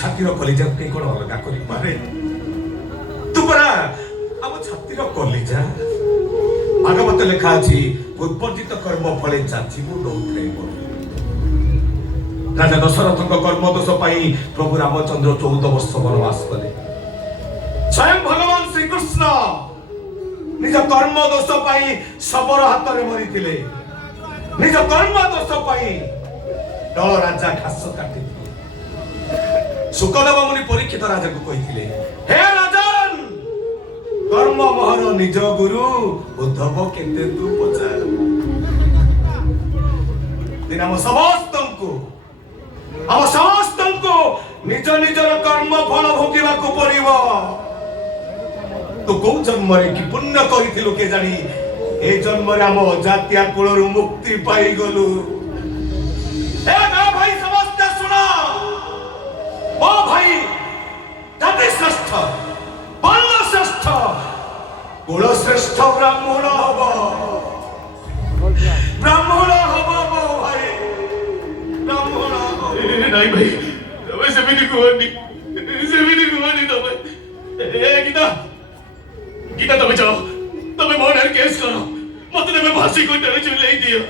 छातीर कलिजा के कोन अलगा करि पारे तू परा आम छातीर कलिजा भागवत लेखा अछि उत्पर्जित कर्म फले जाचिबु डौथेब राजा दशरथ कर्म दोष पाई प्रभु रामचंद्र 14 वर्ष वनवास कले स्वयं भगवान श्री कृष्ण निज कर्म दोष पाई शबर हाथ में मरी निज कर्म दोष पाई दल राजा घास काटी सुखदेव मुनि परीक्षित राजा को कही हे राजन कर्म मोहर निज गुरु उद्धव केते तू पचार दिन आम समस्त निज निजर कर्म फल भोगिबा को पड़िबो तो कौ जन्म कि पुण्य करिथिलु के जानी ए जन्म रे आम जातिया कुलरु मुक्ति पाई गलु ए ना भाई समस्त सुना ओ भाई जाति श्रेष्ठ वर्ण श्रेष्ठ कुल श्रेष्ठ ब्राह्मण हबो मो भाई ब्राह्मण नहीं भाई तमे सेमिनी कोनी तमे ए गीता तमे जाओ तमे मर्डर केस करो मत तमे फांसी को डर चले दियो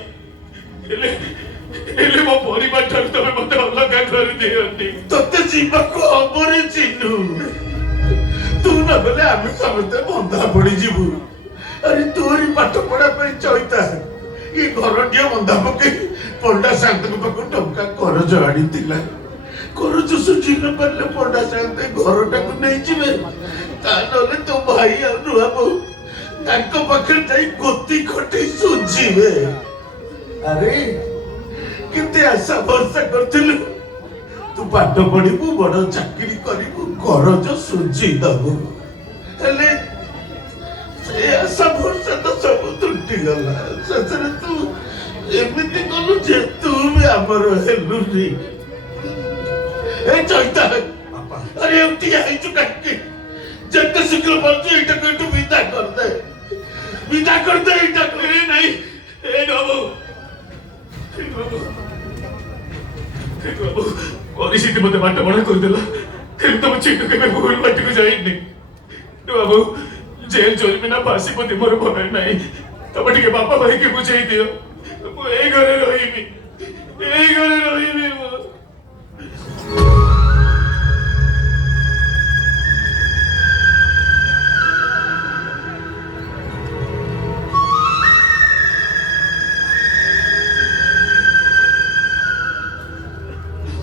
एले मो परिवार ठार तमे मते अलग कर दियो तते जीवा को अबरे चिन्नु तू ना बोले आमे समझते बंधा पड़ी जीवु अरे तोरी पाठ पढ़ा पे चोइता ये घरटिया बंधा पके पंडा शांत को पको टंका करज आड़ी दिला करज सुझी न परले पंडा शांत घरटा को नहीं जिवे तानले तो भाई आ नुआ बो ताको पखे जाई गोती खटी सुझीवे अरे किते आशा भरसा करथिलु तू पाठ पढ़िबू बड़ चाकरी करिबू करज सुझी दबू हेले से आशा भरसा तो सब त्रुटि गला ससरे तू एमिति कलु जे तू भी हमर हेलुनी ए चैता अरे उठी आई तू काकी जत्ते शीघ्र पहुंचे इटा को तू विदा कर दे इटा करे नहीं ए बाबू परिस्थिति मते बाट बड़ा कर देला फिर तो चिट्टू के भूल बाटी को जाइनी बाबू जेल चोरी बिना फांसी पति मोर भय नहीं तब टिके बापा भाई के बुझाई दियो मु ए घरे रहिबी मु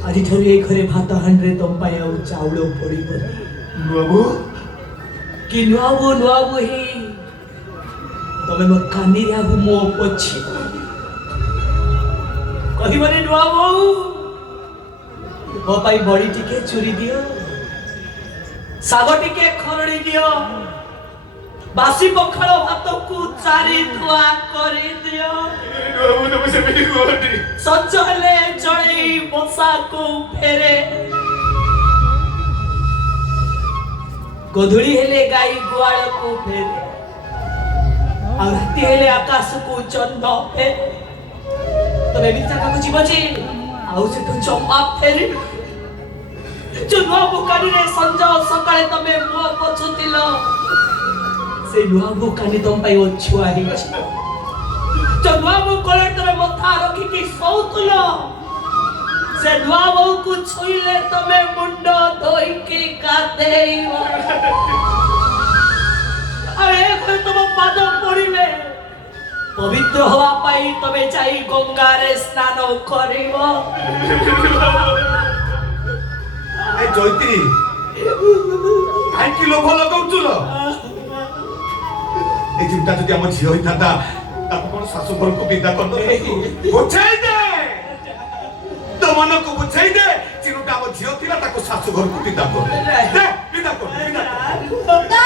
आज ठरे घरे भात हांड्रे तम पाया चाउल पड़िबो बाबू कि नुआबो हे तमे म कानी रागु मो पछी कहि बने नुआबो मो पाई बड़ी टिके चुरी दियो साग टिके खरड़ी दियो बासी पखाल भात को चारी धुआ करी दियो बाबू तुम से मेरी कोठी सच हले चढ़ी बसा को फेरे गोधुली हेले गाई गुआल को फेरे और राती हेले आकाश को चंद फेरे तबे भी जाका को जीव जे आउ से तो चंपा फेरे जो नुआ बुकानी रे संज सकाळे तमे मो पछुतिलो से नुआ बुकानी तम पाई छुआ ही जो नुआ बुकोले तमे मथा रखी की सौतुलो से नुआ बहु को छुईले तमे मुंड धोई के कादेइबो अरे कोई तुम पाद पड़िबे पवित्र हवा पाई तमे जाई गंगा रे स्नान करिबो ए जयती आई कि लोभ लगाउचुलो ए चिंता जदि हम झियो होई थाता ताको कोन सासु घर को विदा कर दो बुझाई दे तो मन को बुझाई दे चिनुटा हम झियो थिला ताको सासु घर को विदा कर दे विदा कर